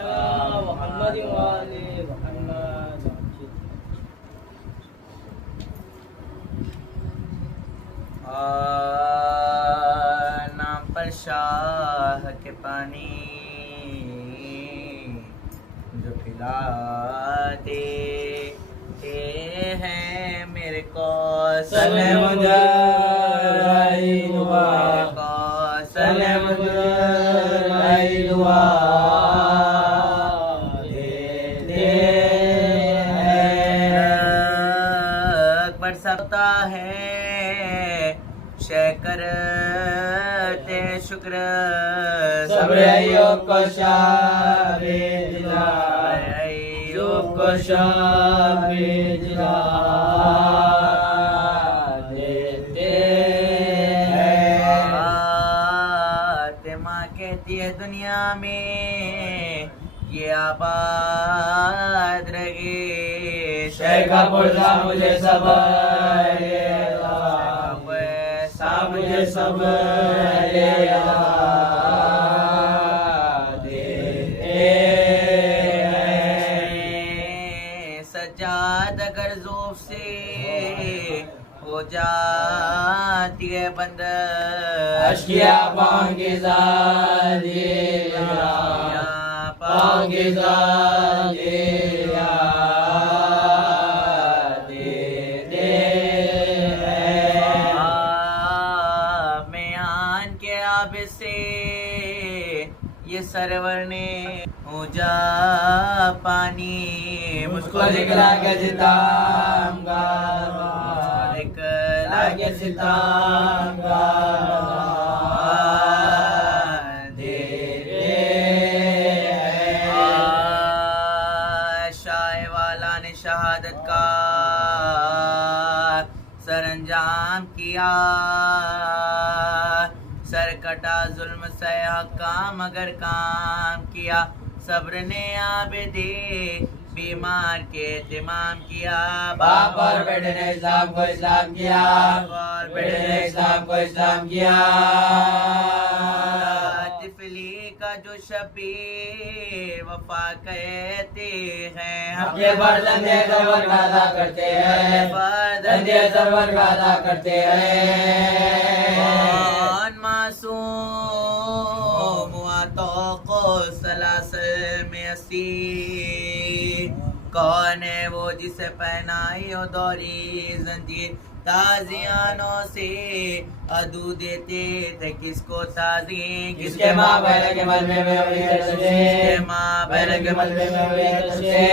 محمد وآل محمد. نام پر شاہ کے پانی جو پلاتے ہیں میرے کو سلام جائی دعا سلام جائی دعا برستا ہے کرتے شکر صبر ایوب کو شاہ دلا ایوب کو شاہ دلا دیتے ہیں. ماں کہتی ہے دنیا میں یہ آباد رہے شہر کا پرزا مجھے صبر مجھے سب سجاد اگر ذوف سے ہو جاتی ہے بند اشکیا پاؤں کی زادیا پاؤں کی زادیا یہ سرور نے اونچا پانی مجھ کو دکھلا کے ستام گا دکھلا کے ستام گا شاہ والا نے شہادت کا سر انجام کیا سر کٹا ظلم سے حکام اگر کام کیا صبر نے عابدے بیمار کے اہتمام کیا باپ اور بیٹے نے اسلام کو اسلام کیا اور بیٹے نے اسلام کو اسلام کیا طفلی کا جو شبیر وفا کہتے ہیں اپنے فرزند سرور کا ادا کرتے ہیں فرزند سرور کا ادا کرتے ہیں معصوم ہوا توقع سلاسل میں اسیر کون ہے وہ جسے پہنائی ہو دوری زنجیر تازیانوں سے ادو دیتے تھے کس کو تازی کس کے ماں بہن کے ملبے میں ہوئی تشتے ماں بہن کے ملبے میں ہوئی تشتے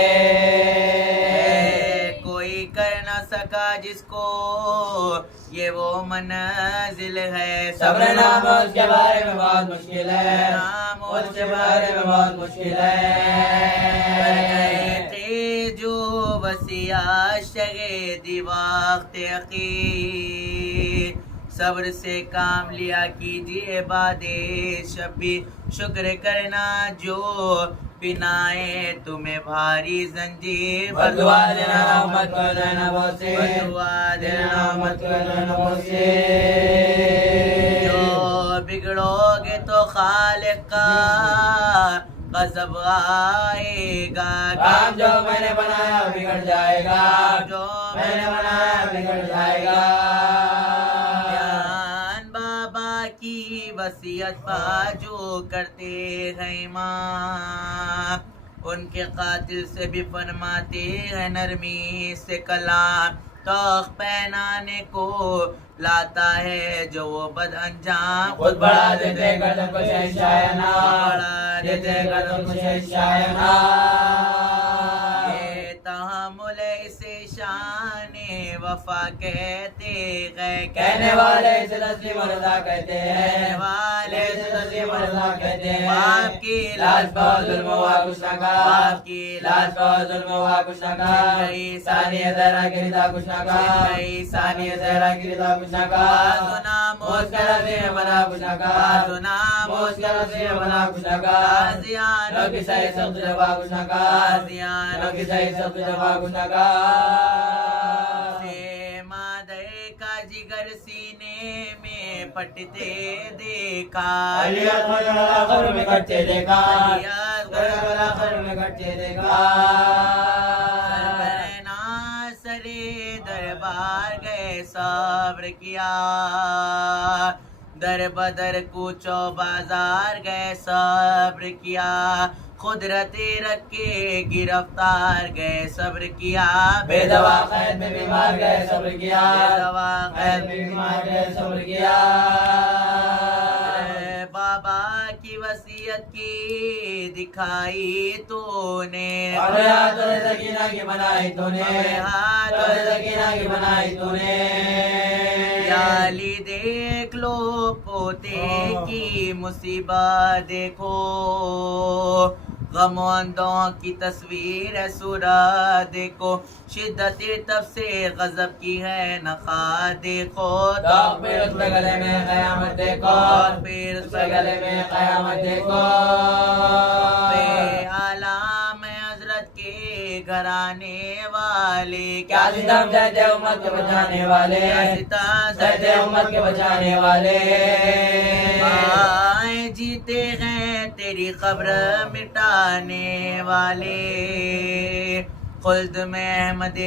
کوئی کر نہ سکا جس کو یہ وہ منزل ہے صبر نام اس کے بارے میں بہت مشکل ہے اس کے بارے میں بہت مشکل ہے جو وسیع شگیدی وقت اخیر صبر سے کام لیا کیجیے باد شبی شکر کرنا جو پنائے تمہیں بھاری زنجیر بدعا دینا امت کو لینا بہت سے بدعا دینا امت کو لینا بہت سے جو بگڑو گے تو خالق کا غضب آئے گا کام جو میں نے بنایا بگڑ جائے گا جو میں نے بنایا بگڑ جائے گا بابا کی وصیت باجو کرتے ہیں امام ان کے قاتل سے بھی فرماتے ہیں نرمی سے کلام توخ پہنانے کو لاتا ہے جو وہ بد انجام خود بڑھا دیتے گردن کو شہنشاہنا بڑھا دیتے گردن کو شہنشاہنا یہ تحمل اسے شان وفا کہتے ہیں کہنے والے اسے تسلیم رضا کہتے ہیں والے اسے تسلیم رضا کہتے ہیں باپ کی لاج پر ظلم ہوا کچھ نہ کہا باپ کی لاج پر ظلم ہوا کچھ نہ کہا ثانی زہرا کی رضا کچھ نہ کہا ثانی زہرا کی رضا کچھ نہ کہا موت کا رضی میں بنا کچھ نہ کہا موت کا رضی میں بنا کچھ نہ کہا لو کی صحیح سخت جبا کچھ نہ کہا لو کی صحیح سخت جبا کچھ نہ کہا جگر سینے میں پٹتے دیکھا علیت خبر میں کٹتے دیکھا ترغلا خرم کٹے دیکھا سرنا سرے دربار گئے صبر کیا در بدر کوچو بازار گئے صبر کیا قدرت رکھ کے گرفتار گئے صبر کیا بے دوا قید میں بیمار گئے صبر کیا بے دوا قید میں بیمار گئے صبر کیا بابا کی وصیت کی دکھائی تو نے اپنے ہاتھوں نے سکینہ کی بنائی تو نے اپنے ہاتھوں نے سکینہ کی بنائی تو نے یالی دیکھ لو پوتے کی مصیبت دیکھو غم و اندوں کی تصویر ہے صورت دیکھو شدت تب سے غضب کی ہے نخات دیکھو تو پھر اس کے گلے میں قیامت دیکھو پھر اس کے گلے میں قیامت دیکھو بے عالم حضرت کے گھرانے والے کیا ستم سہتے امت کے بچانے والے سہتے امت کے بچانے والے آئے جیتے ہیں تیری قبر مٹانے والے خلد میں احمد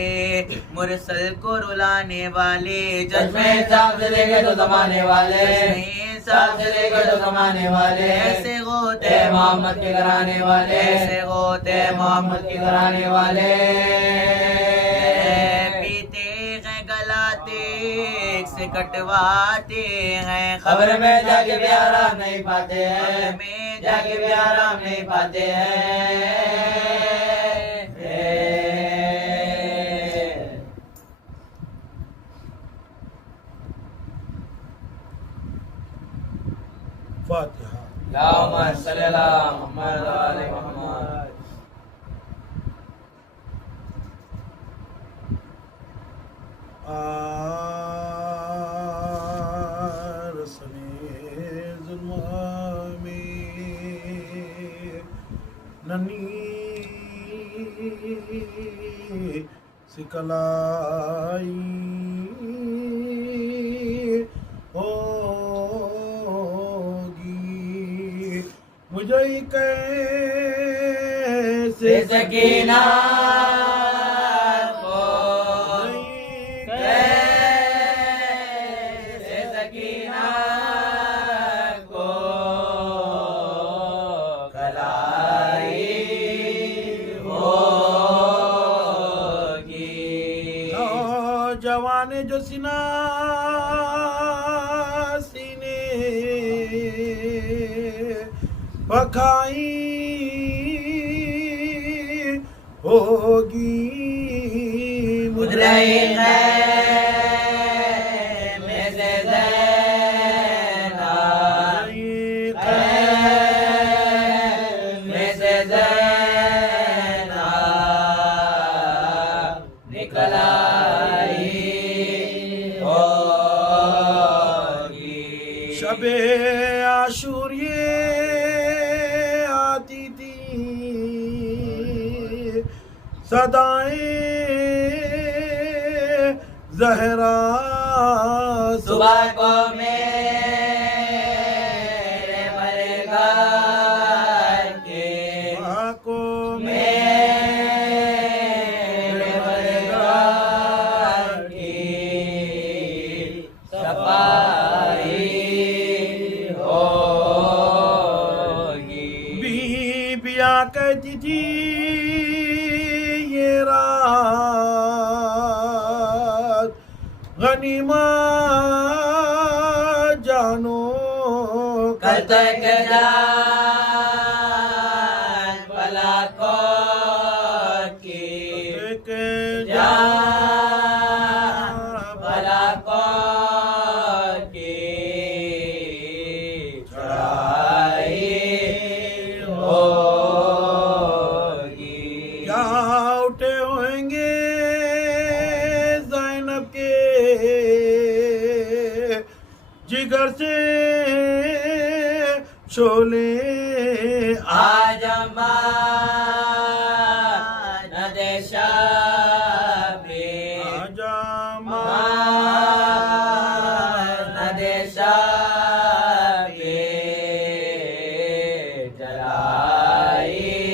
مرسل کو رلانے والے چشمے صاف سے دیکھے تو زمانے والے صاف سے دیکھے تو زمانے والے ایسے غوطے محمد کے گھرانے والے ایسے غوطے محمد کے گھرانے والے پیتے ہیں گلاتے ایک سے کٹواتے ہیں خبر میں جا کے بھی آرام نہیں پاتے ہیں جا کے بھی آرام نہیں پاتے ہیں فاتحہ اللہم صلی اللہ محمد علی محمد رسنے ظلم میں ننی سکلائی ہوگی مجھے کیسے سکینہ جوان جو سینے پکھائی ہوگی مدرئی خیم میں سے زینب خیم میں سے زینب نکل آئی ہوگی شب عاشور یہ آتی تھی صدائیں زہرا صبح کو میرے مرگار کے کو میرے مرگار کی صفائی ہوگی بی بیا کہتی تھی یہ رات غنیمت جانو کل تک جان پلاکوں کی جان پلاکوں کی چڑھائی ہوگی کیا اٹھے ہوئیں گے زینب کے جگر سے شعلے آج نہ دے شابی نہ دے شابی جلائی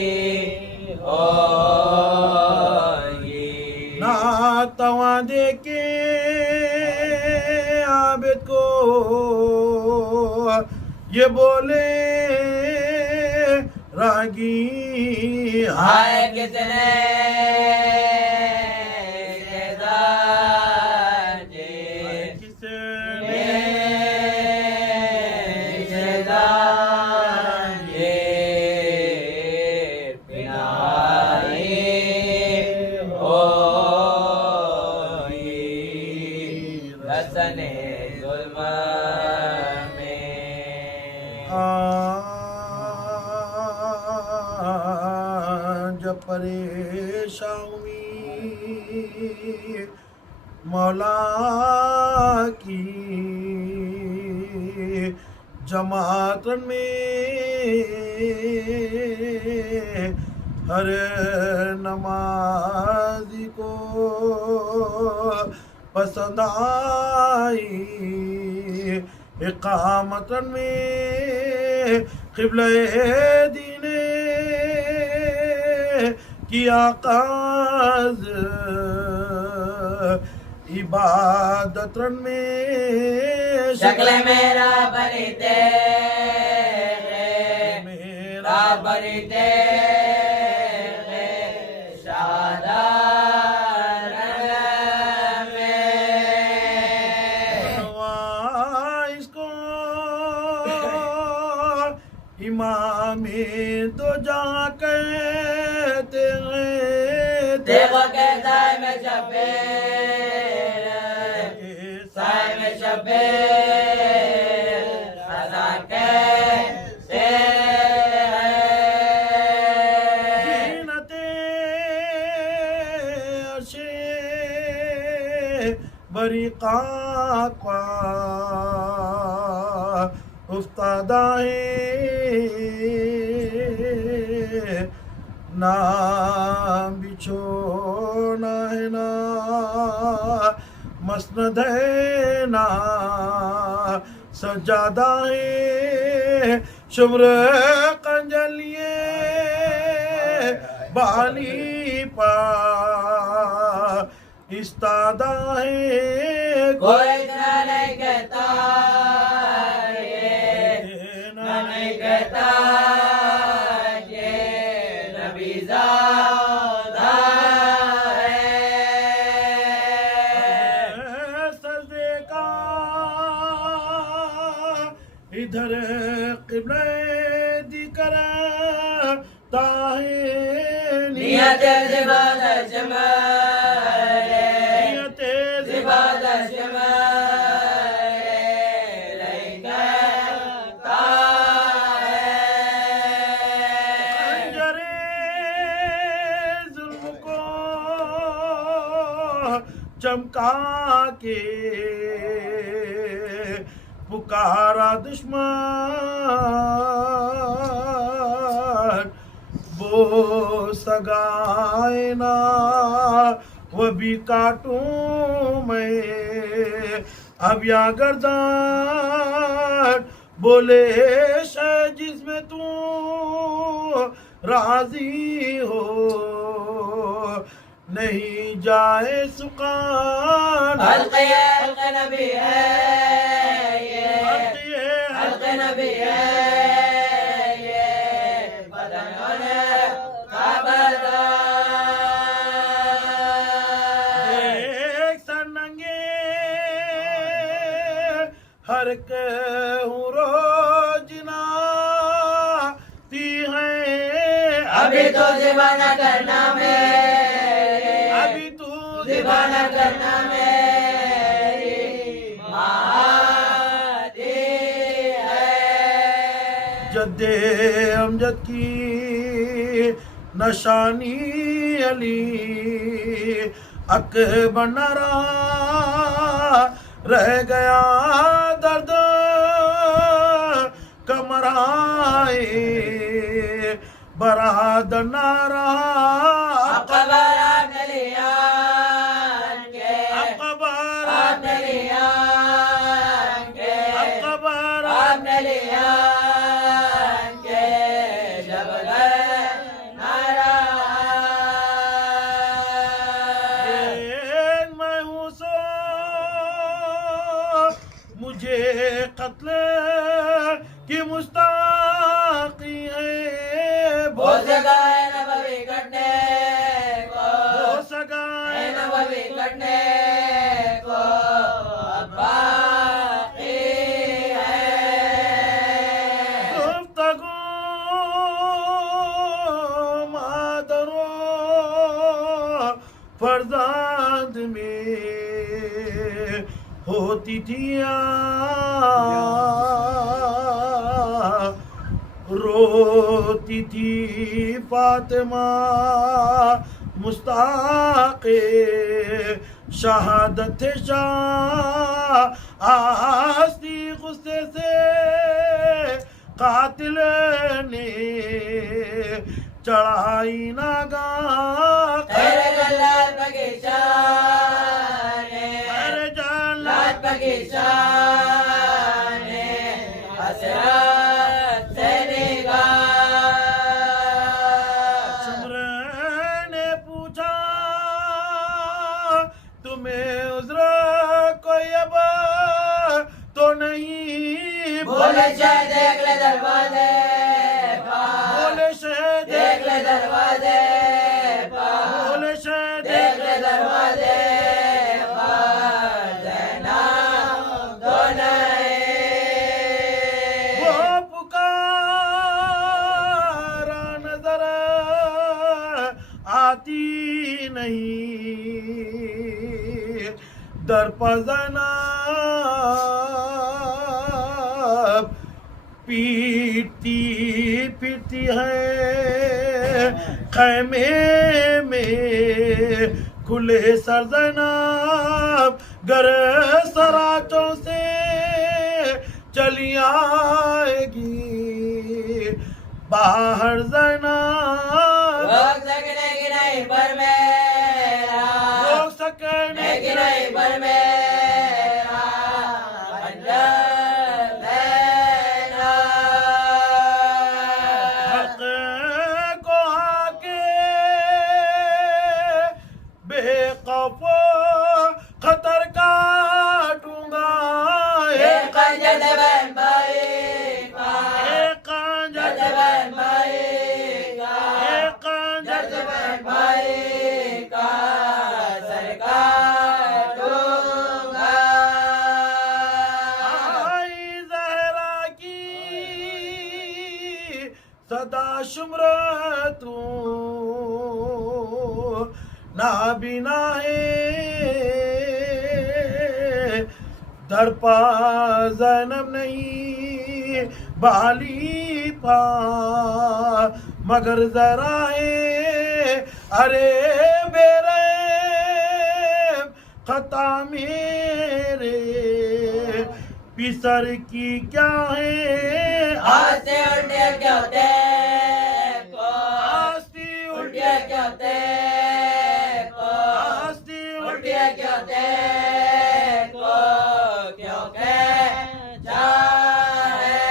عابد کو یہ بولے راگی ہائے کس نے شہزاد جی کس شہزاد یہ بنائی ہوئی رسن ظلم میں جب پریشان ہوئی مولا کی جماعت میں ہر نمازی کو پسند آئی اقامت میں قبلہ دین کی آغاز عبادت میں شکل میرا بری میرا بری شادان میں اس کو امام دو جہاں کہتے ہیں دیکھو کہ سائے میں شبیر سائے میں شبیر خزان کہتے ہیں زینت عرش بریقات پا افتادہ ہے نام بچھونا ہے نا مسند ہے نا سجادہ ہے شمر قنجلیے بالی پا استادہ ہے کوئی اتنا نہیں کہتا اتنا نہیں کہتا یہ نبی زادہ ہے سجدے کا ادھر قبلہ دی کرتا ہے نیت زبادہ شمال نیت زبادہ شمال لئی کرتا ہے خنجر ظلم کو چمکا کے پکارا دشمن وہ سگائے نا وہ بھی کاٹوں میں اب یا گردان بولے شے جس میں تو راضی ہو نہیں جائے سکان حلق نبی ہے یہ حلق نبی ہے یہ بدن کا بدن ایک سننگے ہر کہوں روجنا تی ہیں ابھی تو ذبح نہ کرنا میری ابھی تو ذبح نہ کرنا میری مادی ہے جد امجد کی نشانی علی اکبر نہ رہ گیا درد کمرائے برادر نہ رہا اقبر آپ نے لیا کے اکبر آپ نے لیا کے اکبر آپ نے لیا کے جب گئے نارا میں ہوں سو تجھے قتل کی مستحقی ہے ہو سکا ہے نبوی کٹنے کو ہو سکا ہے نبوی کٹنے کو اب باقی ہے گفتگو مادر و فرزند میں ہوتی تھی روتی تھی فاطمہ مستحق شہادت شاہ آستی غصے سے قاتل نے چڑھائی ناگاہ خیر جلال بگیشان خیر جلال لات بگیشان حسرت سے نگاہ شمرے نے پوچھا تمہیں عذر کوئی اب تو نہیں بولے شاید دیکھ لے دروازے بولے شہد دیکھ لے دروازے بولے شہد دیکھ لے دروازے زینب تو نہیں وہ پکارا نظر آتی نہیں در پر زینب پیٹتی پھرتی ہے خیمے میں کھلے سر زینب گر سراچوں سے چلی آئے گی باہر زینب روک سکنے کی نہیں پر میرا روک سکنے کی نہیں پر میرا پنجاب حق کو آ کے بے خوف و خطر کاٹوں گا ایک خنجر سے بہن بھائی کا ایک خنجر سے بہن بھائی کا ایک خنجر سے بہن بھائی کا سر کاٹوں گا آئی زہرا کی صدا شمرتوں نابینا ہے در پا زینب نہیں بالی پا مگر ذرا ہے ارے میرے خطا میرے پسر کی کیا ہے آج سے الٹے کیا ہوتے کو آستی الٹے کیا ہوتے کو آستی الٹے کیا ہوتے کو کیونکہ چاہے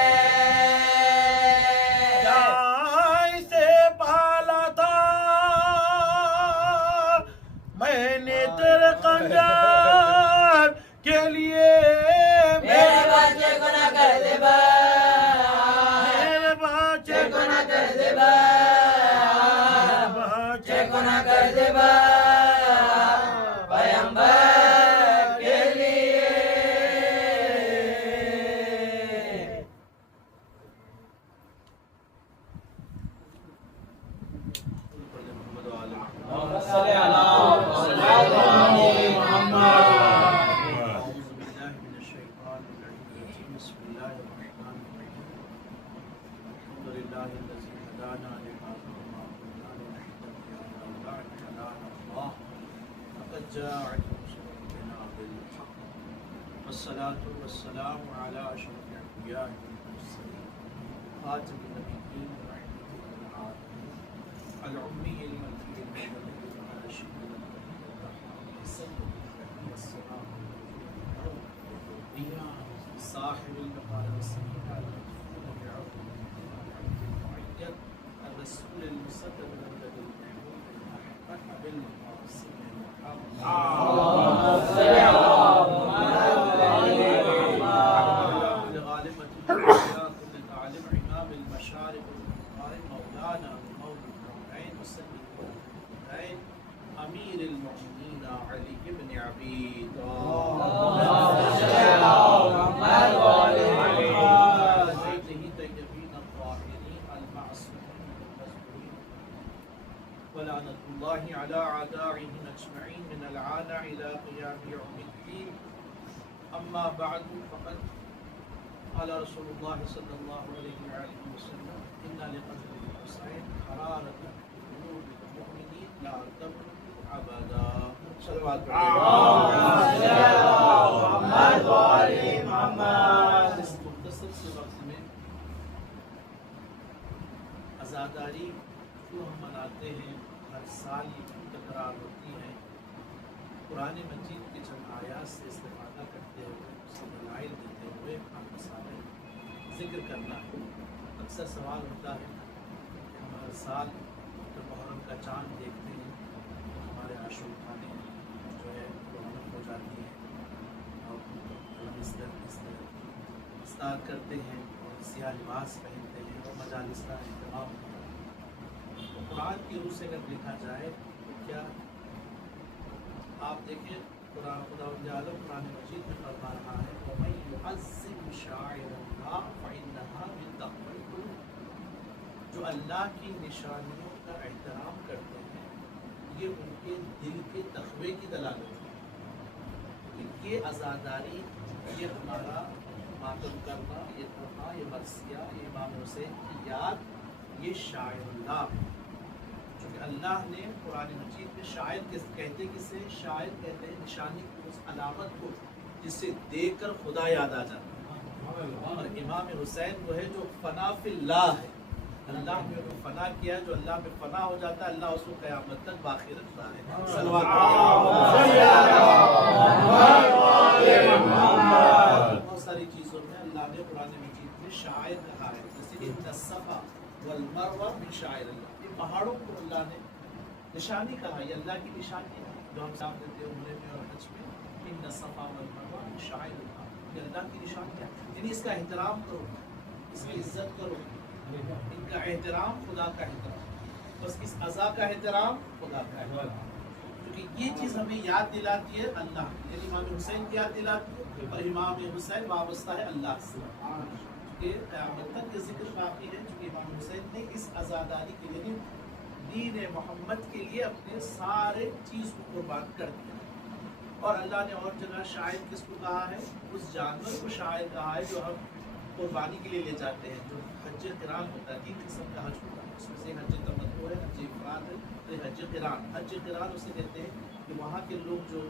جائے سے پالا تھا میں نے تیرے خنجر کے لیے میرے بچے کو نہ کر دے با میرے بچے کو نہ کر دے با بچے کو نہ کر دے با پیغمبر کے لیے والصلاة والسلام على أشرف الأنبياء والمرسلين خاتم النبيين ورحمة للعالمين الأمي المكي المدني الهاشمي والسلام صاحب المقال والسنين الرسول المصدق الذي حقق بالمقاصد اللهم صل على محمد أما بعد فقد قال رسول الله صلى الله عليه وسلم إن لقتل الحسين حرارة قلوب المؤمنين لا تبلغ أبدا. صلوات اس مختصر سے وقت میں عزاداری جو ہم مناتے ہیں ہر سال یہ تکرار ہوتی ہے، قرآن مجید کے چند آیات سے استفادہ کرتے ہوئے اس کے دلائل دیتے ہوئے ہم مسائل ذکر کرنا ہے۔ اکثر سوال ہوتا ہے کہ ہم ہر سال جب محرم کا چاند دیکھتے ہیں تو ہمارے عاشق خانے جو ہے رونق ہو جاتی ہے اور ہم اس طرح استاد کرتے ہیں اور سیاہ لباس پہنتے ہیں اور مجالس کا اہتمام ہوتا ہے۔ تو قرآن کی روح سے اگر دیکھا جائے تو کیا آپ دیکھیں خدا عالم قرآن مجید میں فرما رہا ہے وَمَن يُعَظِّمْ شَعَائِرَ اللَّهِ فَإِنَّهَا مِن تَقْوَى الْقُلُوبِ، جو اللہ کی نشانیوں کا احترام کرتے ہیں یہ ان کے دل کے تقوی کی دلالت ہے۔ یہ عزاداری، یہ ہمارا ماتم کرنا، یہ تحفہ، یہ مرثیہ، یہ امام حسین کی یاد، یہ شاعر اللہ، چونکہ اللہ نے قرآن مجید میں شاعر کہتے کسے؟ شاعر کہتے ہیں نشانی کو، اس علامت کو جسے دیکھ کر خدا یاد آ جاتا ہے۔ اور امام حسین وہ ہے جو فنا فی اللہ ہے، اللہ نے وہ فنا کیا، جو اللہ میں فنا ہو جاتا ہے اللہ اس کو قیامت تک باقی رکھتا ہے۔ صلوات بہت ساری چیزوں میں اللہ نے قرآن مجید میں شاعر کہا ہے، جیسے کہ الصفا والمروہ من شاعر اللہ، یہ پہاڑوں کو اللہ نے نشانی کہا، یہ اللہ کی نشانی ہے جو ہم ساتھ دیتے ہیں عمرے میں اور حج میں۔ ان الصفا والمروہ من شاعر اللہ، یہ اللہ کی نشانی ہے، یعنی اس کا احترام کرو، اس کی عزت کرو، ان کا احترام خدا کا احترام، بس اس عزا کا احترام خدا کا احترام، کیونکہ یہ چیز ہمیں یاد دلاتی ہے اللہ، یعنی امام حسین کی یاد دلاتی ہے، اور امام حسین وابستہ ہے اللہ سے، کہ قیامت تک یہ ذکر باقی ہے، چونکہ امام حسین نے اس عزاداری کے لیے دین محمد کے لیے اپنے سارے چیز کو قربان کر دیا۔ اور اللہ نے اور جگہ شاعر کس کو کہا ہے؟ اس جانور کو شاعر کہا ہے جو ہم قربانی کے لیے لے جاتے ہیں، جو حج قران ہوتا ہے، 3 قسم کا حج ہوتا ہے، اس میں سے حج تمتع ہے، حج افراد ہے، اور حج قران۔ حج قران اسے کہتے ہیں کہ وہاں کے لوگ جو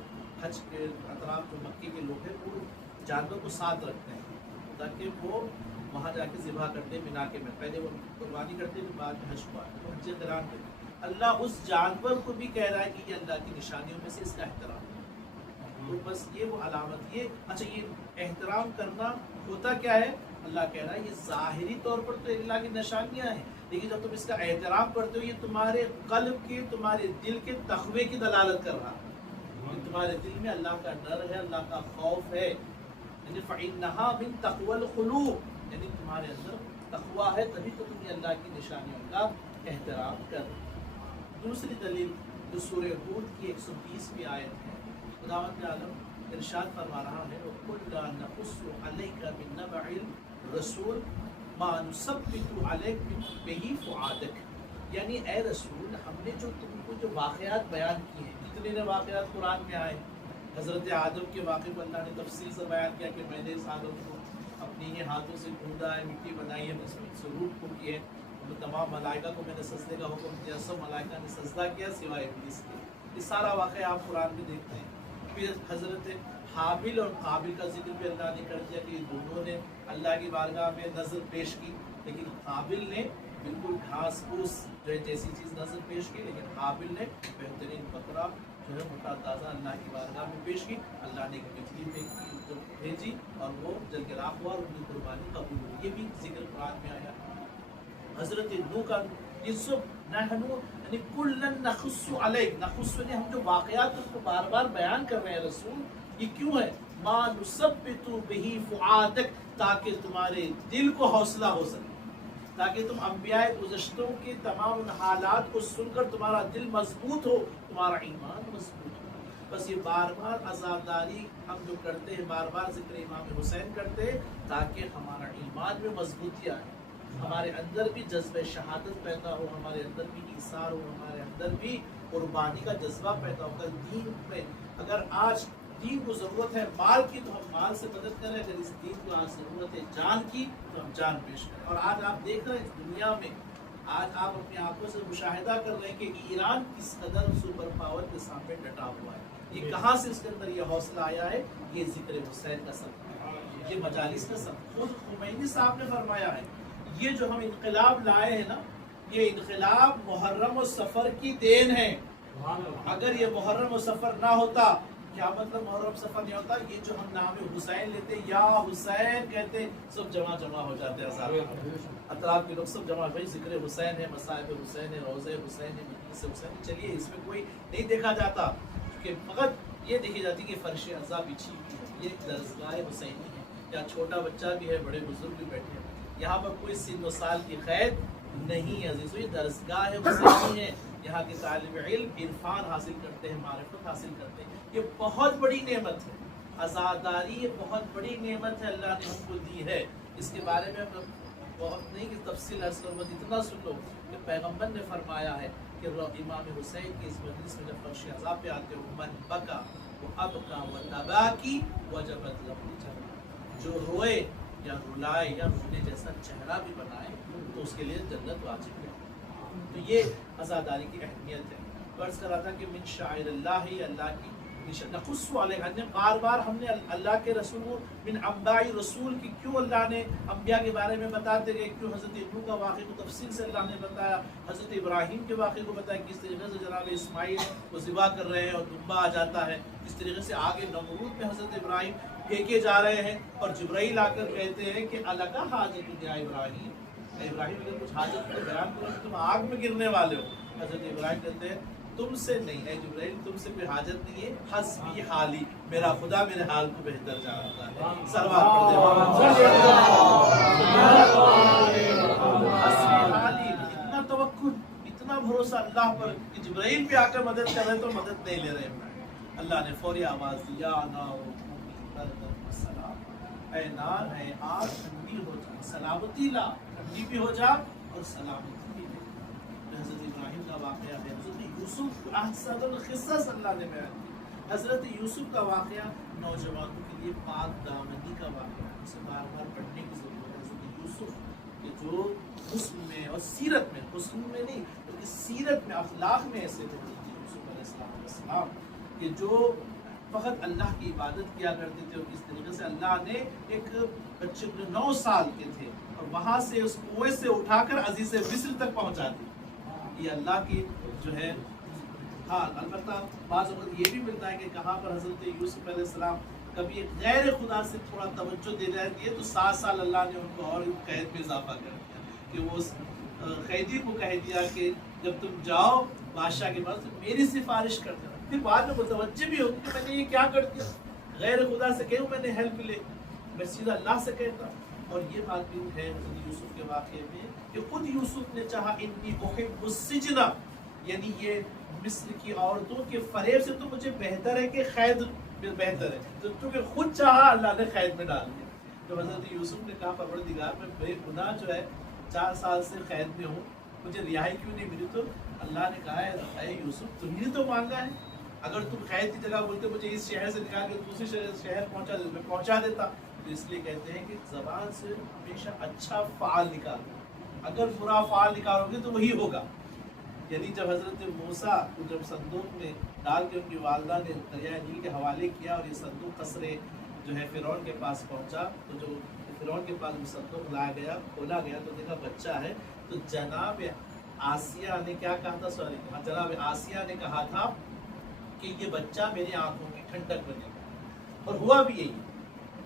حج کے اطراف جو مکے کے لوگ ہیں وہ جانور کو ساتھ رکھتے ہیں تاکہ وہ وہاں جا کے ذبح کرتے ہیں مینا کے میں، پہلے وہ قربانی کرتے ہیں بعد میں حج کو آتے ہیں، حج قران کرتے ہیں۔ اللہ اس جانور کو بھی کہہ رہا ہے کہ یہ اللہ کی نشانیوں میں سے اس کا احترام ہے، تو بس یہ وہ علامت، یہ اچھا یہ احترام کرنا ہوتا کیا ہے؟ اللہ کہہ رہا ہے یہ ظاہری طور پر تو اللہ کی نشانیاں ہیں، لیکن جب تم اس کا احترام کرتے ہو یہ تمہارے قلب کے، تمہارے دل کے تقوی کی دلالت کر رہا ہے، تمہارے دل میں اللہ کا ڈر ہے، اللہ کا خوف ہے، یعنی فَإِنَّهَا مِن تَقْوَى الْقُلُوبِ، یعنی تمہارے اندر تقوی ہے، تبھی تو تم اللہ کی نشانیوں کا احترام کر رہے۔ دوسری دلیل جو سورہ ہود کی 120ویں آیت ہے، خداوند عالم ارشاد فرما رہا ہے وَكُلًّا نَقُصُّ عَلَيْكَ مِن نَبَعِ الرَّسُولِ مَا نُثَبِّتُ عَلَيْكَ بِهِ فُؤَادَكَ، یعنی اے رسول ہم نے جو تم کو جو واقعات بیان کیے ہیں، کتنے نے واقعات قرآن میں آئے، حضرت آدم کے واقعے کو اللہ نے تفصیل سے بیان کیا کہ میں نے اس آدم کو اپنی ہی ہاتھوں سے ڈھونڈا ہے، مٹی بنائی ہے، اس روح کو کی ہے، تمام ملائکہ کو میں نے سجدے کا حکم دیا، سب ملائکہ نے سجدہ کیا سوائے ابلیس کے۔ یہ سارا واقعہ آپ قرآن میں دیکھتے ہیں۔ پھر حضرت حابل اور قابل کا ذکر بھی اللہ نے کر دیا کہ یہ دونوں نے اللہ کی بارگاہ میں نظر پیش کی، لیکن قابل نے بالکل گھاس پھوس جو ہے جیسی چیز نظر پیش کی، لیکن قابل نے بہترین بکرا جو ہے موٹا تازہ اللہ کی بارگاہ میں پیش کی۔ اللہ نے ایک بجلی بھیجی اور وہ جل کے راکھ ہوا اور ان کی قربانی قبول ہوئی، یہ بھی ذکر قرآن میں آیا۔ حضرت نوح کا یہ سب نحنو یعنی کلن نخص علیک، نخص نے ہم جو واقعات ان کو بار بار بیان کر رہے ہیں رسول، یہ کیوں ہے؟ ما نثبت بہ فؤادک، تاکہ تمہارے دل کو حوصلہ ہو سکے، تاکہ تم انبیاء گزشتوں کے تمام حالات کو سن کر تمہارا دل مضبوط ہو، تمہارا ایمان مضبوط ہو۔ بس یہ بار بار عزاداری ہم جو کرتے ہیں، بار بار ذکر امام حسین کرتے ہیں تاکہ ہمارا ایمان میں مضبوطی آئے، ہمارے اندر بھی جذبہ شہادت پیدا ہو، ہمارے اندر بھی ایثار ہو، ہمارے اندر بھی قربانی کا جذبہ پیدا ہو۔ دین میں اگر آج دین کو ضرورت ہے مال کی تو ہم مال سے مدد کریں، اگر اس دین کو آج ضرورت ہے جان کی تو ہم جان پیش کریں. اور آج آپ دیکھ رہے ہیں اس دنیا میں، آج آپ اپنی آنکھوں سے مشاہدہ کر رہے ہیں کہ ایران کس قدر سپر پاور کے سامنے ڈٹا ہوا ہے. یہ کہاں سے اس کے اندر یہ حوصلہ آیا ہے؟ یہ ذکر حسین کا سبب، یہ مجالس کا سبب. خود خمینی صاحب نے فرمایا ہے یہ جو ہم انقلاب لائے ہیں نا، یہ انقلاب محرم و سفر کی دین ہے. اگر یہ محرم و سفر نہ ہوتا، کیا مطلب محرم سفر نہیں ہوتا؟ یہ جو ہم نام حسین لیتے، یا حسین کہتے، سب جمع ہو جاتے ہیں. اطراف کے لوگ سب جمع، بھائی ذکر حسین ہے، مصائب حسین ہے، روضہ حسین ہے، مجلس حسین. چلیے اس میں کوئی نہیں دیکھا جاتا کہ فقط یہ دیکھی جاتی کہ فرش عزا بچھی ہوئی ہے، یہ درسگاہ حسینی ہے. یا چھوٹا بچہ بھی ہے، بڑے بزرگ بھی بیٹھے ہیں، یہاں پر کوئی سن و سال کی قید نہیں ہے. عزیزو یہ درسگاہ حسینی ہے، یہاں کے طالب علم عرفان حاصل کرتے ہیں، معرفت حاصل کرتے ہیں. یہ بہت بڑی نعمت ہے، عزاداری یہ بہت بڑی نعمت ہے اللہ نے ہم کو دی ہے. اس کے بارے میں بہت نہیں کہ تفصیل عرض کروں، بس اتنا سن لو کہ پیغمبر نے فرمایا ہے کہ امام حسین کی اس مجلس میں جب فرش عذاب پہ آتے ہو، من بکا وہ ابکا و تباکی وجبت لہ الجنہ، جو روئے یا رلائے یا رونے جیسا چہرہ بھی بنائے تو اس کے لیے جنت واجب ہے. تو یہ عزاداری کی اہمیت ہے. فرض کرا تھا کہ من شاعر اللہ ہی اللہ کی نقص علیہ، نے بار بار ہم نے اللہ کے رسول کو من انباء رسول کی کیوں اللہ نے انبیاء کے بارے میں بتاتے گئے، کیوں حضرت ابنو کا واقعہ کو تفصیل سے اللہ نے بتایا، حضرت ابراہیم کے واقعے کو بتایا کس طریقے سے جناب اسماعیل کو ذبح کر رہے ہیں اور دمبا آ جاتا ہے، اس طریقے سے آگے نمرود میں حضرت ابراہیم پھینکے جا رہے ہیں اور جبرائیل آ کر کہتے ہیں کہ الگ حاجت یا ابراہیم، ابراہیم اگر کچھ حاجت کو بیان کرو تو تم آگ میں گرنے والے ہو. حضرت ابراہیم کہتے ہیں تم سے نہیں ہے جبرائیل، تم سے کوئی حاجت نہیں ہے، حسبی حالی، میرا خدا میرے حال کو بہتر جانتا ہے. سلوات پڑھ دے. حسبی حالی، اتنا توکل، اتنا بھروسہ اللہ پر کہ جبرائیل پہ آ کر مدد کر رہے تو مدد نہیں لے رہے. اللہ نے فوری آواز دی، یا نار بردن سلام، اے نار اے آگ ٹھنڈی ہو جا، سلامتی لا، ٹھنڈی بھی ہو جا اور سلامتی بھی لے. حضرت ابراہیم کا واقعہ ہے. حضرت یوسف احسن القصص اللہ نے بیان کیا. حضرت یوسف کا واقعہ نوجوانوں کے لیے پاک دامنی کا واقعہ ہے، اسے بار بار پڑھنے کی ضرورت ہے. حضرت یوسف کہ جو حسن میں اور سیرت میں، حسن میں نہیں بلکہ سیرت میں، اخلاق میں ایسے تھے حضرت یوسف علیہ السلام کہ جو فقط اللہ کی عبادت کیا کرتے تھے. اور کس طریقے سے اللہ نے ایک بچے جو 9 سال کے تھے اور وہاں سے اس کنویں سے اٹھا کر عزیز مصر تک پہنچا دی. یہ اللہ کی جو ہے. ہاں البتہ بعض وقت یہ بھی ملتا ہے کہ کہاں پر حضرت یوسف علیہ السلام کبھی غیر خدا سے تھوڑا توجہ دے جاتی ہے تو 7 سال اللہ نے ان کو اور قید میں اضافہ کر دیا کہ وہ اس قیدی کو کہہ دیا کہ جب تم جاؤ بادشاہ کے پاس تو میری سفارش کر دینا. پھر بعد میں متوجہ بھی ہوگی کہ میں نے یہ کیا کر دیا، غیر خدا سے کہوں میں نے ہیلپ لے، میں سیدھا اللہ سے کہتا. اور یہ بات بھی ہے حضرت یوسف کے واقعے میں کہ خود یوسف نے چاہا انی احب السجن، یعنی یہ مصر کی عورتوں کے فریب سے تو مجھے بہتر ہے کہ قید بہتر ہے، تو چونکہ خود چاہا اللہ نے قید میں ڈال دیا. تو حضرت یوسف نے کہا پروردگار میں بے گناہ جو ہے 4 سال سے قید میں ہوں، مجھے رہائی کیوں نہیں ملی؟ تو اللہ نے کہا ہے اے یوسف تم ہی تو مانگا ہے، اگر تم قید کی جگہ بولتے مجھے اس شہر سے نکال کے دوسرے شہر پہنچا دے، میں پہنچا دیتا. تو اس لیے کہتے ہیں کہ زبان سے ہمیشہ اچھا فعال نکالو، اگر برا فعال نکالو گے تو وہی ہوگا. یعنی جب حضرت موسیٰ کو جب صندوق میں ڈال کے ان کی والدہ نے دریائے نیل کے حوالے کیا اور یہ صندوق قصر جو ہے فرعون کے پاس پہنچا، تو جو فرعون کے پاس وہ صندوق لایا گیا، کھولا گیا تو دیکھا بچہ ہے. تو جناب آسیہ نے کیا کہا تھا، جناب آسیہ نے کہا تھا کہ یہ بچہ میری آنکھوں کی ٹھنڈک بنے گا. اور ہوا بھی یہی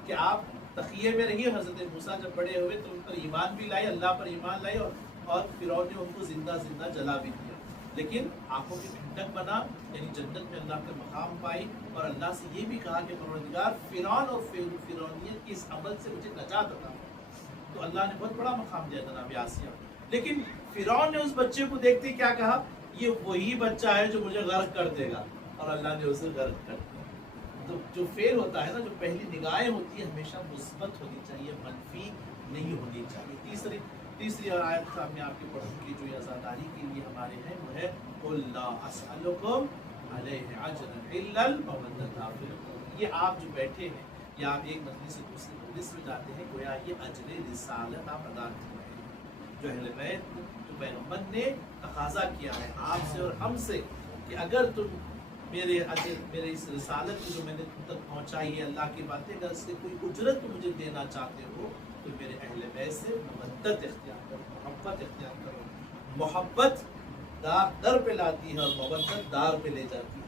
کہ آپ تقیے میں رہیے. حضرت موسیٰ جب بڑے ہوئے تو ان پر ایمان بھی لائے، اللہ پر ایمان لائے، اور فرعون نے ان کو زندہ جلا بھی دیا، لیکن آنکھوں کی ٹھنڈک بنا، یعنی جنت میں اللہ کا مقام پائی. اور اللہ سے یہ بھی کہا کہ پروردگار فرعون اور فرعونیت کی اس عمل سے مجھے نجات عطا. تو اللہ نے بہت بڑا مقام دیا جناب آسیہ. لیکن فرعون نے اس بچے کو دیکھتے کیا کہا، یہ وہی بچہ ہے جو مجھے غرق کر دے گا، اور اللہ نے اسے غرق کر دیا. تو جو فیل ہوتا ہے نا، جو پہلی نگاہیں ہوتی ہے ہمیشہ مثبت ہونی چاہیے، منفی نہیں ہونی چاہیے. تیسری آیت سامنے آپ کے پڑھوں کی جو عزاداری کے لیے ہمارے ہیں وہ ہے قُلْ لَا أَسْأَلُكُمْ عَلَيْهِ أَجْرًا إِلَّا الْمَوَدَّةَ فِي الْقُرْبَى. یہ آپ جو بیٹھے ہیں یا آپ ایک مجلس سے دوسری مجلس میں جاتے ہیں گویا یہ اجر رسالت آپ ادا کر رہے ہیں جو اہل بیت جو پیغمبر نے تقاضا کیا ہے آپ سے اور ہم سے کہ اگر تم میرے اس رسالت کی جو میں نے تم تک پہنچائی ہے اللہ کی باتیں اگر اس سے کوئی اجرت مجھے دینا چاہتے ہو تو میرے اہل بیت سے مودت اختیار کرو محبت اختیار کرو محبت در پہ لاتی ہے اور مودت دار پہ لے جاتی ہے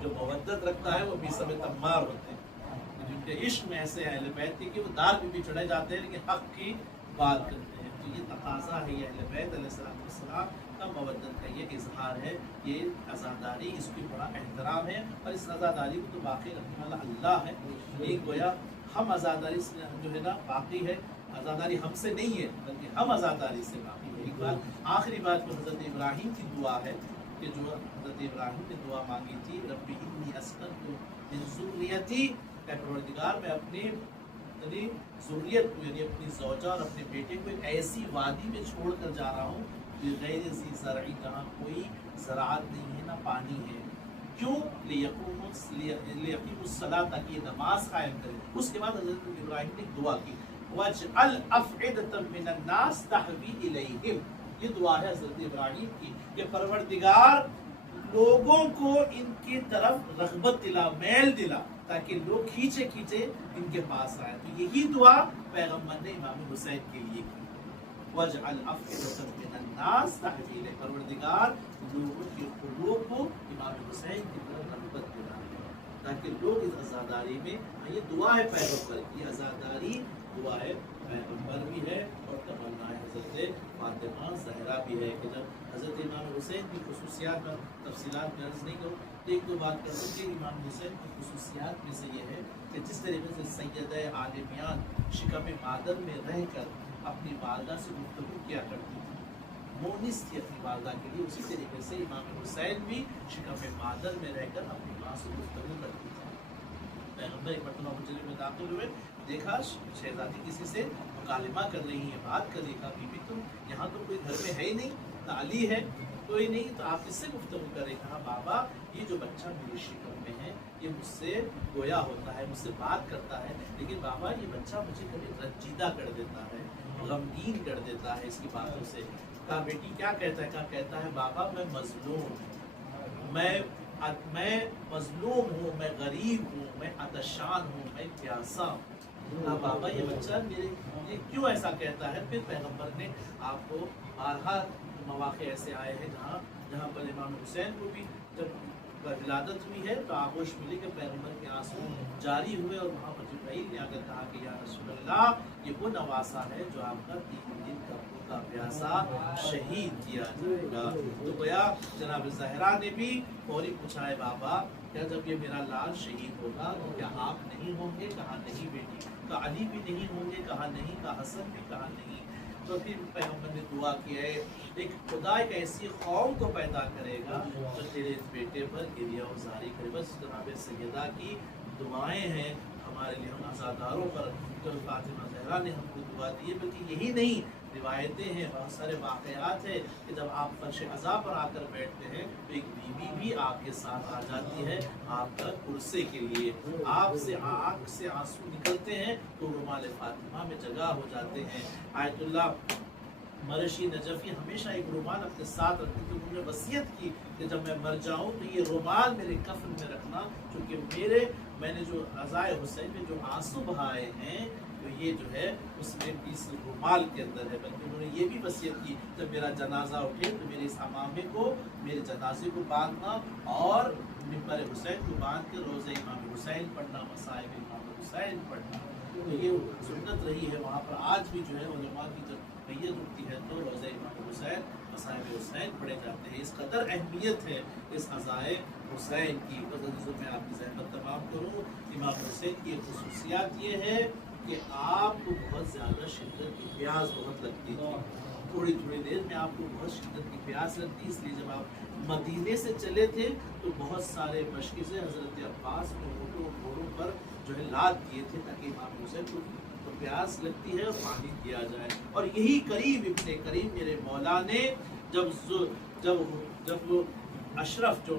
جو مودت رکھتا ہے وہ بھی سب تمار ہوتے ہیں جن کے عشق میں ایسے اہل بیت تھی کہ وہ دار پہ بھی چڑھے جاتے ہیں لیکن حق کی بات کرتے ہیں تو یہ تقاضا ہے یہ اہل بیت علیہ السلام کا مودت کا یہ اظہار ہے یہ عزاداری اس کی بڑا احترام ہے اور اس عزاداری کو تو باقی رکھنے والا اللہ ہے ایک گویا ہم عزاداری سے جو ہے نا باقی ہے عزاداری ہم سے نہیں ہے بلکہ ہم عزاداری سے باقی ہے ایک بات آخری بات جو حضرت ابراہیم کی دعا ہے کہ جو حضرت ابراہیم نے دعا مانگی تھی رب انی اسکنت من ذریتی اے پروردگار میں اپنی ذریت کو یعنی اپنی زوجہ اور اپنے بیٹے کو ایک ایسی وادی میں چھوڑ کر جا رہا ہوں بغیر ذی زرع جہاں کوئی زراعت نہیں ہے نہ پانی ہے کیوں لیقیموا الصلاۃ تاکہ یہ نماز قائم کرے اس کے بعد حضرت ابراہیم نے دعا کی وَاجْعَلْ أَفْئِدَةً مِّنَ النَّاسِ تَهْوِي إِلَيْهِمْ یہ دعا ہے حضرت ابراہیم کی کہ پروردگار لوگوں کو ان کی طرف رغبت دلا میل دلا تاکہ لوگ کھینچے کھینچے ان کے پاس آئے تو یہی دعا پیغمبر نے امام حسین کے لیے کی وَاجْعَلْ أَفْئِدَةً مِّنَ النَّاسِ تَهْوِي إِلَيْهِمْ پروردگار لوگوں کے قلوب کو امام حسین کی طرف رغبت دلا تاکہ لوگ اس عزاداری میں یہ دعا ہے پیغمبر کی عزاداری دعا ہے پیغمبر بھی ہے اور تمنا ہے حضرت فاطمہ زہرا بھی ہے کہ جب حضرت امام حسین کی خصوصیات میں تفصیلات میں عرض نہیں کروں تو ایک دو بات کر سکتے امام حسین کی خصوصیات میں سے یہ ہے کہ جس طریقے سے سیدہ عالمیان شکم مادر میں رہ کر اپنی والدہ سے گفتگو کیا کرتی تھی مونس تھی اپنی والدہ کے لیے اسی طریقے سے امام حسین بھی شکم مادر میں رہ کر اپنی ماں سے گفتگو کرتی تھی پیغمبر ایک مرتبہ حجرے میں داخل ہوئے دیکھا شہزادی کسی سے مکالمہ کر رہی ہے بات کر رہی ہے بی بی تم یہاں تو کوئی گھر میں ہے ہی نہیں نہ علی ہے کوئی نہیں تو آپ کس سے گفتگو کر رہے کہا بابا یہ جو بچہ میری شکم میں ہے یہ مجھ سے گویا ہوتا ہے مجھ سے بات کرتا ہے لیکن بابا یہ بچہ مجھے کبھی رنجیدہ کر دیتا ہے غمگین کر دیتا ہے اس کی باتوں سے کہا بیٹی کیا کہتا ہے کہتا ہے بابا میں مظلوم ہوں میں مظلوم ہوں میں غریب ہوں میں عطشان ہوں میں پیاسا ہوں ہاں بابا یہ بچہ میرے یہ کیوں ایسا کہتا ہے پھر پیغمبر نے آپ کو بارہا مواقع ایسے آئے ہیں جہاں پر امام حسین کو بھی جب ولادت ہوئی ہے تو آغوش ملی کہ پیغمبر کے آنسو جاری ہوئے اور وہاں پر جبرائیل نے آ کر کہا کہ یا رسول اللہ یہ وہ نواسا ہے جو آپ کا 3 دن کا بھوکا پیاسا شہید کیا جائے گا تو گویا جناب زہرا نے بھی فوری پوچھا ہے بابا کیا جب یہ میرا لال شہید ہوگا تو کیا آپ نہیں ہوں گے کہا نہیں بیٹی کہا علی بھی نہیں ہوں گے کہا نہیں کہا حسن بھی کہا نہیں تو پھر پیغمبر نے دعا کی ہے ایک خدا ایک ایسی قوم کو پیدا کرے گا جو تیرے اس بیٹے پر گریہ و زاری کرے بس جناب سیدہ کی دعائیں ہیں ہمارے لیے ہم عزاداروں پر جو فاطمہ زہرا نے ہم کو دعا دی ہے بلکہ یہی نہیں روایتیں ہیں بہت سارے واقعات ہیں کہ جب آپ فرش عزا پر آ کر بیٹھتے ہیں تو ایک بیوی بھی آپ کے ساتھ آ جاتی ہے آپ کا کرسے کے لیے آپ سے آنکھ سے آنسو نکلتے ہیں تو رومال فاطمہ میں جگہ ہو جاتے ہیں آیت اللہ مرشی نجفی ہمیشہ ایک رومال اپنے ساتھ رکھتے تھے انہوں نے وصیت کی کہ جب میں مر جاؤں تو یہ رومال میرے کفن میں رکھنا کیونکہ میں نے جو عزائے حسین میں جو آنسو بہائے ہیں تو یہ جو ہے اس میں بھی اس رومال کے اندر ہے بلکہ انہوں نے یہ بھی وصیت کی جب میرا جنازہ اٹھے تو میرے اس امامے کو میرے جنازے کو باندھنا اور ممبر حسین کو باندھ کے روزہ امام حسین پڑھنا مصائب امام حسین پڑھنا تو یہ سنت رہی ہے وہاں پر آج بھی جو ہے علماء کی جب میت اٹھتی ہے تو روزہ امام حسین مصائب حسین پڑھے جاتے ہیں اس قدر اہمیت ہے اس عزائے حسین کی میں آپ کی زحمت تمام کروں امام حسین کی خصوصیات یہ ہے کہ آپ کو بہت زیادہ شدت کی پیاس بہت لگتی تھی تھوڑی دیر میں آپ کو بہت شدت کی پیاس لگتی اس لیے جب آپ مدینے سے چلے تھے تو بہت سارے مشکل حضرت عباس نے گھوڑوں پر جو ہے لاد دیے تھے تاکہ امام حسین کو تو پیاس لگتی ہے اور پانی دیا جائے اور یہی قریب ابن کریم میرے مولا نے جب وہ اشرف جو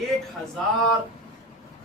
1000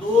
2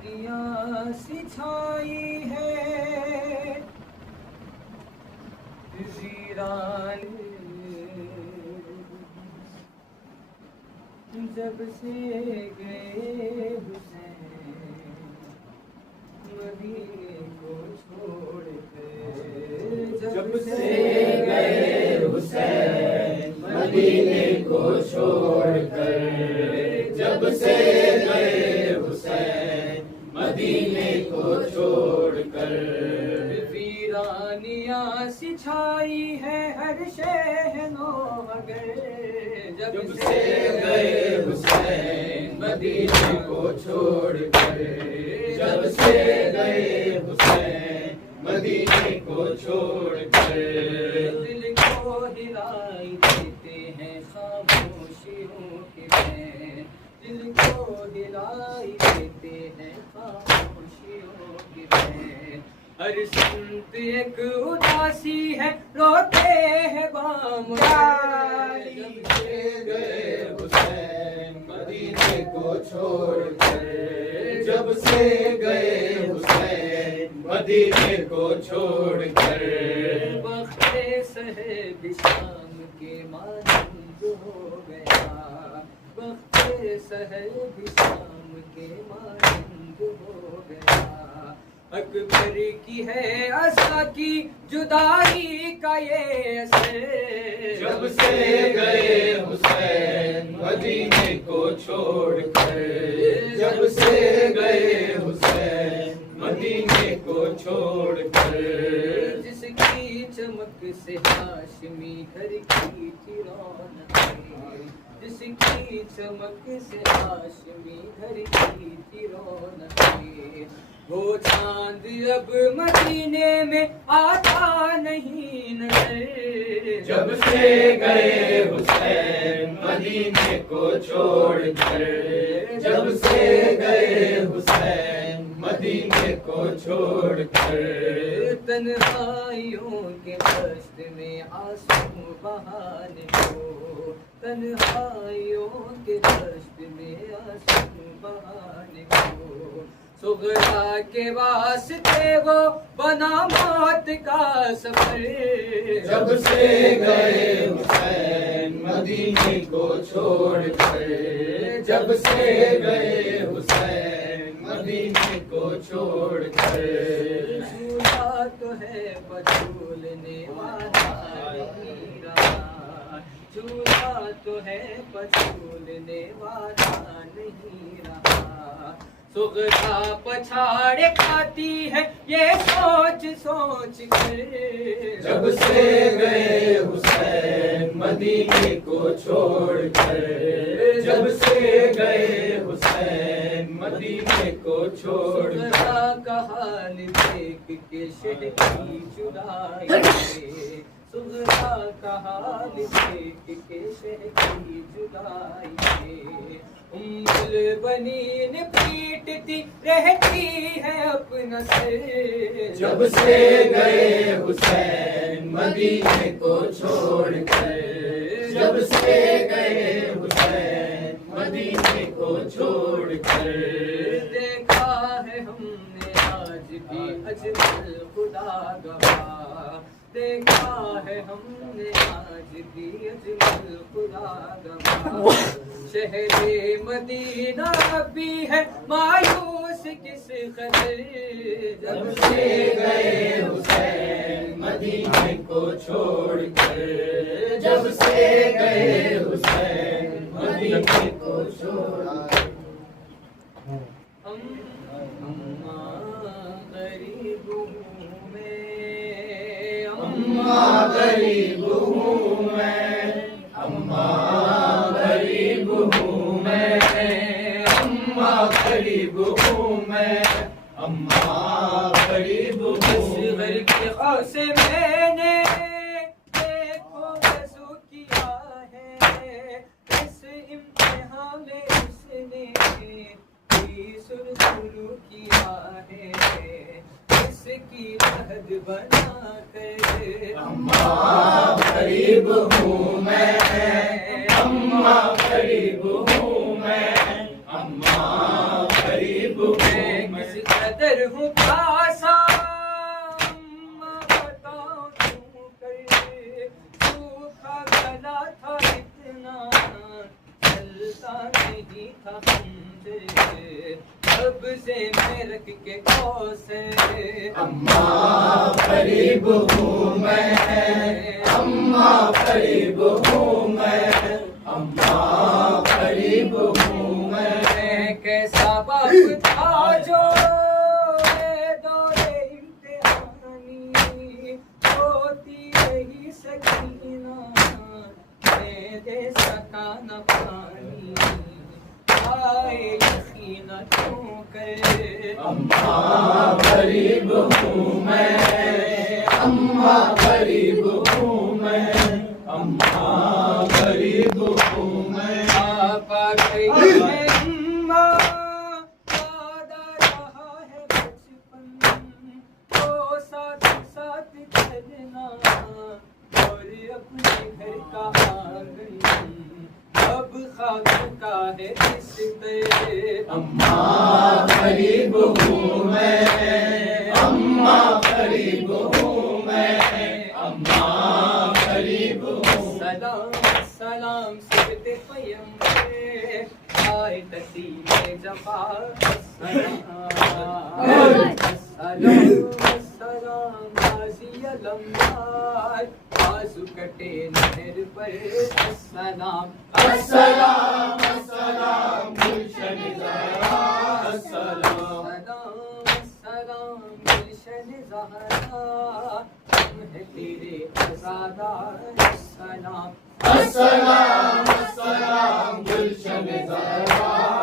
ویرانیاں سی چھائی ہے ویران جب سے گئے حسین مدینے کو چھوڑ کر جب سے گئے حسین مدینے کو چھوڑ کر جب سے گئے حسین مدینے کو چھوڑ کر ویرانیاں سی چھائی ہے ہر شہنو اگر جب سے گئے حسین مدینے کو چھوڑ کر جب سے گئے حسین مدینے کو چھوڑ کر دل کو ہلائی دیتے ہیں خاموشیوں کے بین دل کو ہلائی دیتے ہیں خاموشیوں کے بین ہر سمت ایک اداسی ہے روتے ہیں بام جب سے گئے حسین مدینے کو چھوڑ کر جب سے گئے حسین مدینے کو چھوڑ کر وقت صحب شام کے مانند ہو گیا وقت صحب شام کے مانند ہو گیا اکبر کی ہے عصا کی جدائی کا یہ اثر جب سے گئے حسین مدینے کو چھوڑ کر جب سے گئے حسین مدینے کو چھوڑ کر جس کی چمک سے ہاشمی گھر کی تھی رونق جس کی چمک سے ہاشمی گھر کی تھی رونق وہ چاند اب مدینے میں آتا نہیں نظر جب سے گئے حسین مدینے کو چھوڑ کر جب سے گئے حسین مدینے کو چھوڑ کر تنہائیوں کے دشت میں آنسو بہانے کو تنہائیوں کے دشت میں آنسو بہانے کو سغرا کے واسطے وہ بنا موت کا سفر جب سے گئے حسین مدینے کو چھوڑ کر جب سے گئے حسین مدینے کو چھوڑ کر جھولا تو ہے پچھولنے والا نہیں رہا جھولا تو ہے پچھولنے والا نہیں رہا سغرا پچھاڑے کھاتی ہے یہ سوچ سوچ کر جب سے گئے حسین مدینے کو چھوڑ کر جب سے گئے حسین مدینے کو چھوڑ سغرا کا حال دیکھ کے شہ کی چرائی سغرا کا حال دیکھ کے شہ کی جدائی البنین پیٹتی رہتی ہے اپنا سر جب سے گئے حسین مدینے کو چھوڑ کر جب سے گئے حسین مدینے کو چھوڑ کر دیکھا ہے ہم نے آج بھی اجمل خدا گواہ دیکھا ہے ہم نے آج بھی اجمل خدا گواہ شہر مدینہ بھی ہے مایوس کس قدر جب سے گئے حسین مدینے کو چھوڑ کر جب سے گئے حسین مدینے کو چھوڑ کر غریب ہوں میں غریب ہوں میں غریب ہوں میں غریب ہوں میں غریب ہوں اصغر کے خواہ سے میں نے دیکھو وضو کیا ہے اس امتحان میں اس نے سرخرو کیا ہے اس کی عہد بنا کر غریب ہوں میں غریب ہوں میں غریب ہوں ہوں پیاسا میں بتاؤں کیوں کر سوکھا گلا تھا اتنا چلتا نہیں تھا ہم سے اب سے میں رکھ کے کوسے اماں قریب ہوں میں اماں قریب ہوں میں اماں قریب ہوں میں کیسا باپ تھا جو دور امتحانی ہوتی رہی سکینہ میں دے سکا نہ پانی آئے یقین کیوں کر اماں قریب ہوں میں اماں قریب ہوں میں اماں قریب ہوں میں پاپا گئی ہے اماں وعدہ رہا ہے بچپن تو ساتھ ساتھ چلنا اور اپنے گھر کا آ گئی اب خاک کا ہے بستر اماں قریب ہوں میں اماں قریب ہوں میں اماں قریب ہوں سلام سلام سبت پیمبر آئے تسیم جفا السلام السلام غازی علمدار بازو کٹے نہر پر السلام السلام السلام گلشن زہرا السلام السلام گلشن زہرا ہم ہیں تیرے عزادار السلام السلام السلام گلشن زہرا